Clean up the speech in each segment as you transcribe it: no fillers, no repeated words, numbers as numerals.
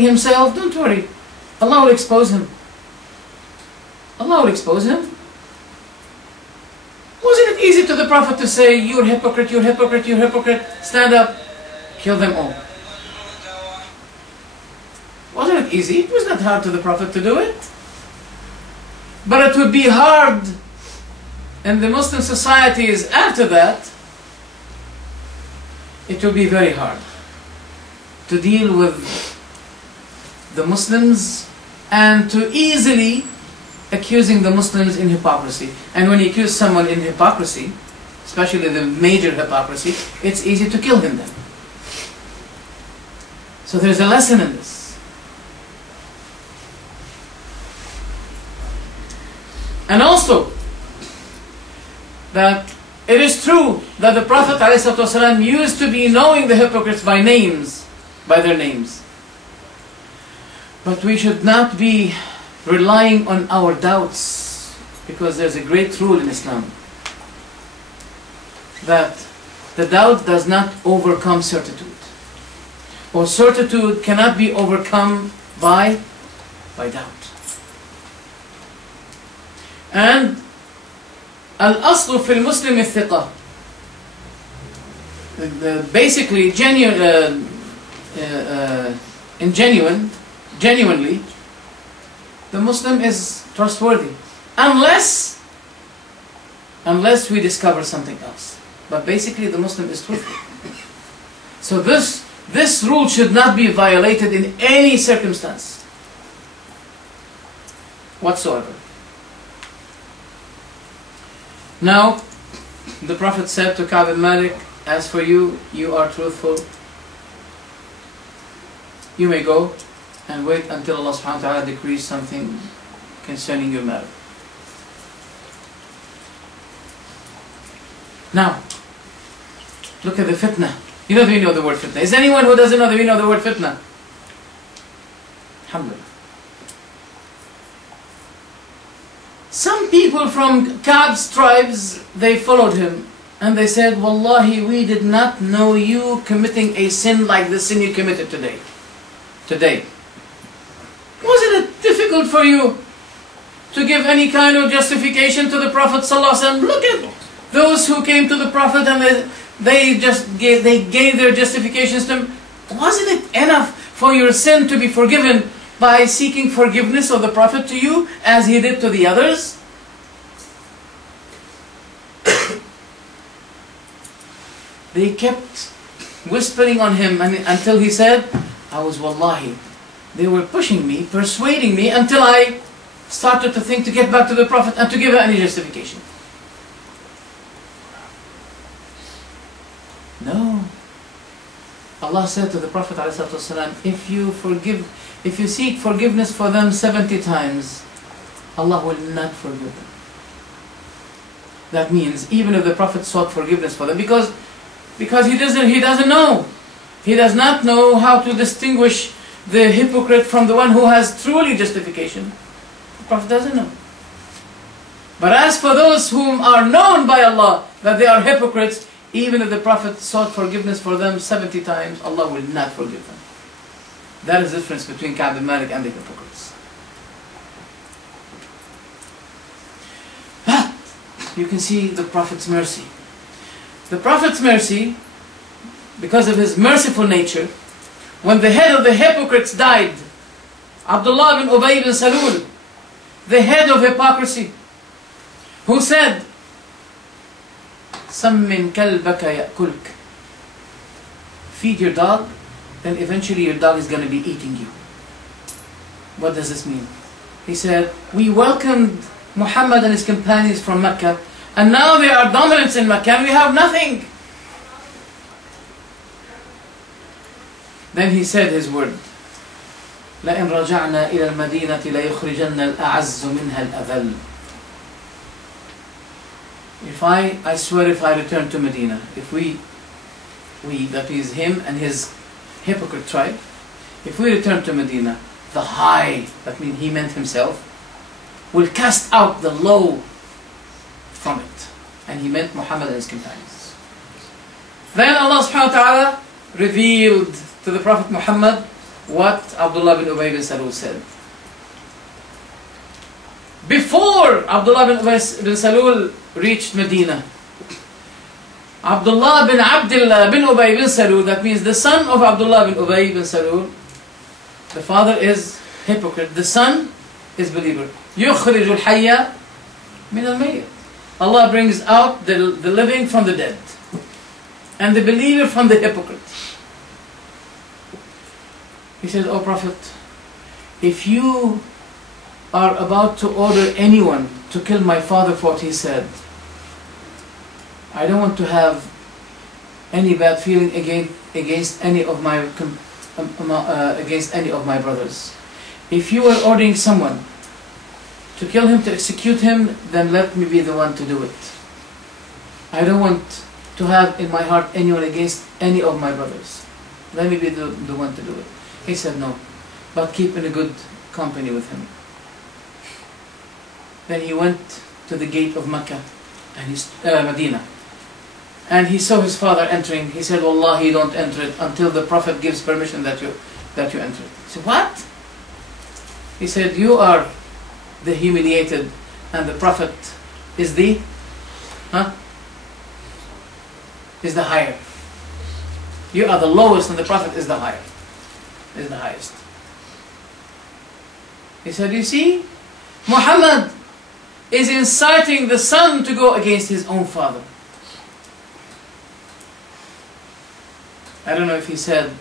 himself, don't worry. Allah will expose him. Allah will expose him. Wasn't it easy to the Prophet to say, you're hypocrite, you're hypocrite, you're hypocrite, stand up, kill them all? Wasn't it easy? It was not hard to the Prophet to do it. But it would be hard in the Muslim societies after that. It will be very hard to deal with the Muslims and to easily accusing the Muslims in hypocrisy. And when you accuse someone in hypocrisy, especially the major hypocrisy, it's easy to kill him then. So there's a lesson in this. And also, that it is true that the Prophet ﷺ used to be knowing the hypocrites by names, by their names. But we should not be relying on our doubts, because there's a great rule in Islam that the doubt does not overcome certitude, or certitude cannot be overcome by doubt. And al-aslu fil muslim al-thiqa, basically genuinely, the Muslim is trustworthy, unless we discover something else. But basically the Muslim is truthful. So this rule should not be violated in any circumstance whatsoever. Now, the Prophet said to Ka'b ibn Malik, as for you, you are truthful. You may go and wait until Allah subhanahu wa ta'ala decrees something concerning your matter. Now, look at the fitna. You know the meaning of the word fitna. Is there anyone who doesn't know the meaning of the word fitna? Alhamdulillah. Some people from Ka'b's tribes, they followed him and they said, Wallahi, we did not know you committing a sin like the sin you committed today. Wasn't it difficult for you to give any kind of justification to the Prophet ﷺ? Look at those who came to the Prophet and they gave their justifications to him. Wasn't it enough for your sin to be forgiven by seeking forgiveness of the Prophet to you, as he did to the others? They kept whispering on him until he said, I was wallahi, they were pushing me, persuading me, until I started to think to get back to the Prophet and to give any justification. No. Allah said to the Prophet ﷺ, if you seek forgiveness for them 70 times, Allah will not forgive them. That means even if the Prophet sought forgiveness for them, because he doesn't know. He does not know how to distinguish the hypocrite from the one who has truly justification. The Prophet doesn't know. But as for those whom are known by Allah that they are hypocrites, even if the Prophet sought forgiveness for them 70 times, Allah will not forgive them. That is the difference between Ka'b ibn Malik and the hypocrites. But you can see the Prophet's mercy. The Prophet's mercy, because of his merciful nature, when the head of the hypocrites died, Abdullah bin Ubay bin Salul, the head of hypocrisy, who said, Sammin kalbaka ya'kulk, feed your dog, then eventually your dog is going to be eating you. What does this mean? He said, we welcomed Muhammad and his companions from Mecca, and now they are dominants in Mecca and we have nothing. Then he said his word, لَإِنْ رَجَعْنَا إِلَى الْمَدِينَةِ لَيُخْرِجَنَّ الْأَعَزُّ مِنْهَا الْأَذَلُّ. I swear if I return to Medina, if we, that is him and his hypocrite tribe, if we return to Medina, the high, that means he meant himself, will cast out the low from it. And he meant Muhammad and his companions. Then Allah subhanahu wa ta'ala revealed to the Prophet Muhammad what Abdullah bin Ubay bin Salul said. Before Abdullah bin Ubay bin Salul reached Medina, Abdullah bin Abdullah bin Ubay bin Salul, that means the son of Abdullah bin Ubay bin Salul, the father is hypocrite, the son is believer. يُخْرِجُ الْحَيَّ مِنَ الْمَيِّتِ. Allah brings out the living from the dead, and the believer from the hypocrite. He said, "O Prophet, if you are about to order anyone to kill my father for what he said, I don't want to have any bad feeling against any of my brothers. If you are ordering someone to kill him, to execute him, then let me be the one to do it. I don't want to have in my heart anyone against any of my brothers. Let me be the one to do it." He said, "No, but keep in a good company with him." Then he went to the gate of Mecca and Medina, and he saw his father entering. He said, "Wallahi, don't enter it until the Prophet gives permission that you enter it." He said, "What?" He said, "You are the humiliated, and the Prophet is the higher. You are the lowest, and the Prophet is the higher, is the highest." He said, "You see, Muhammad is inciting the son to go against his own father." I don't know if he said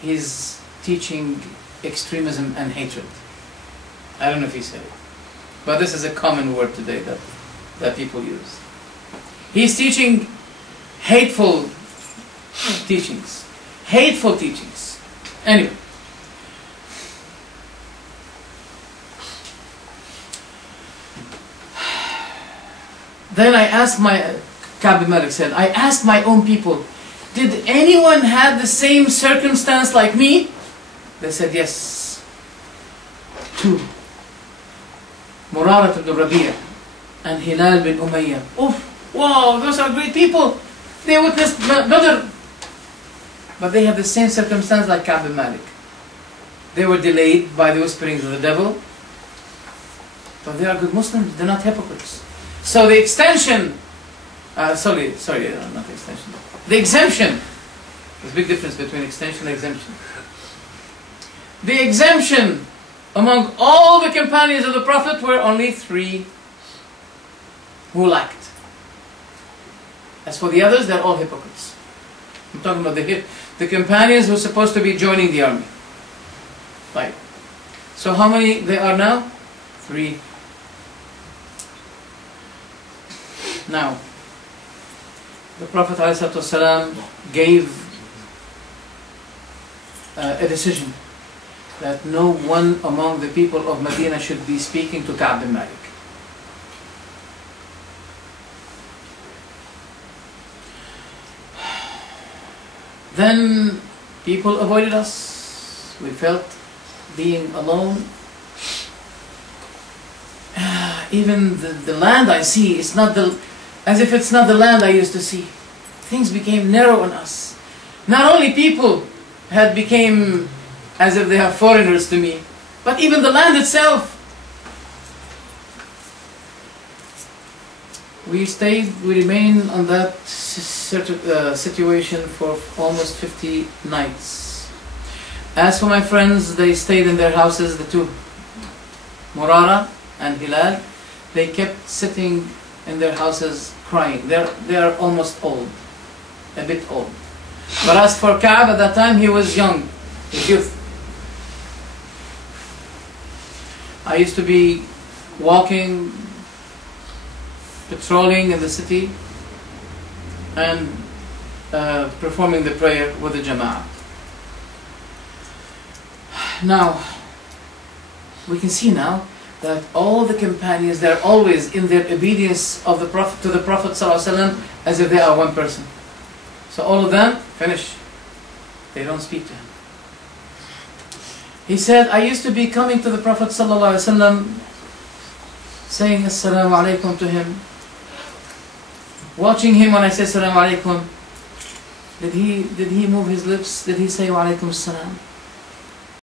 he's teaching extremism and hatred. I don't know if he said it, but this is a common word today that people use. He's teaching hateful teachings. Hateful teachings. Anyway. Then I asked Ka'b bin Malik said, "I asked my own people, did anyone have the same circumstance like me?" They said, "Yes. Two. Murara ibn Rabi'a and Hilal bin Umayyah. Oof, wow, those are great people. They witnessed Badr. But they have the same circumstance like Ka'b bin Malik. They were delayed by the whisperings of the devil. But they are good Muslims, they're not hypocrites." So the extension, not the extension, the exemption, there's a big difference between extension and exemption. The exemption among all the companions of the Prophet were only 3 who lacked. As for the others, they're all hypocrites. I'm talking about the companions who are supposed to be joining the army. Right. So how many there are now? 3. Now, the Prophet ﷺ gave a decision that no one among the people of Medina should be speaking to Ka'b bin Malik. Then people avoided us. We felt being alone. Even the land I see, it's not as if it's not the land I used to see. Things became narrow on us. Not only people had became as if they are foreigners to me, but even the land itself. We remained on that situation for almost 50 nights. As for my friends, they stayed in their houses, the 2, Murara and Hilal. They kept sitting in their houses crying. They are almost old, a bit old. But as for Ka'b, at that time he was young, his youth. I used to be walking, patrolling in the city, and performing the prayer with the Jama'ah. Now, we can see now that all the companions, they're always in their obedience of the Prophet to the Prophet ﷺ as if they are one person. So all of them finish. They don't speak to him. He said, I used to be coming to the Prophet ﷺ, saying Assalamu alaikum to him, watching him when I say Assalamu alaikum. Did he move his lips? Did he say Wa alaikum assalam?